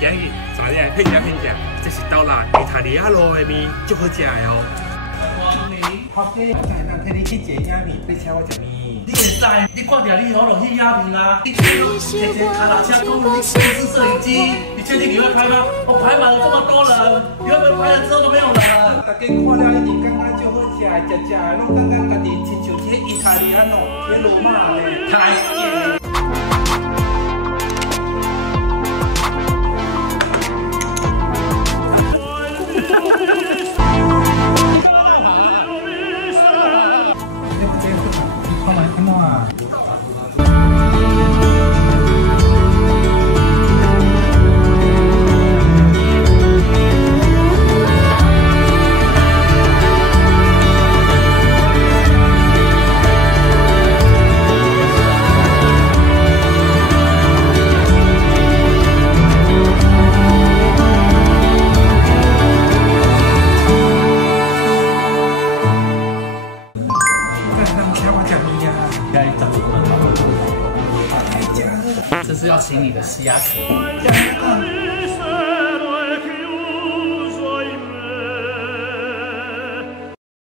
今日早点配食，这是豆辣意大利亚路的面，足好食的哦。光临，好嘅，咱替你去食鸭面，你请我食面。你会使，你看到你好容易鸦片啊！你提卡拉车公路电视摄影机，你确定你会拍吗？我拍满了这么多人，你会不会拍了之后都没有人？大家看了一定感觉就好食，食的拢感觉家己亲像这意大利安哦，这罗马的太耶！ 这是要请你的西亚可。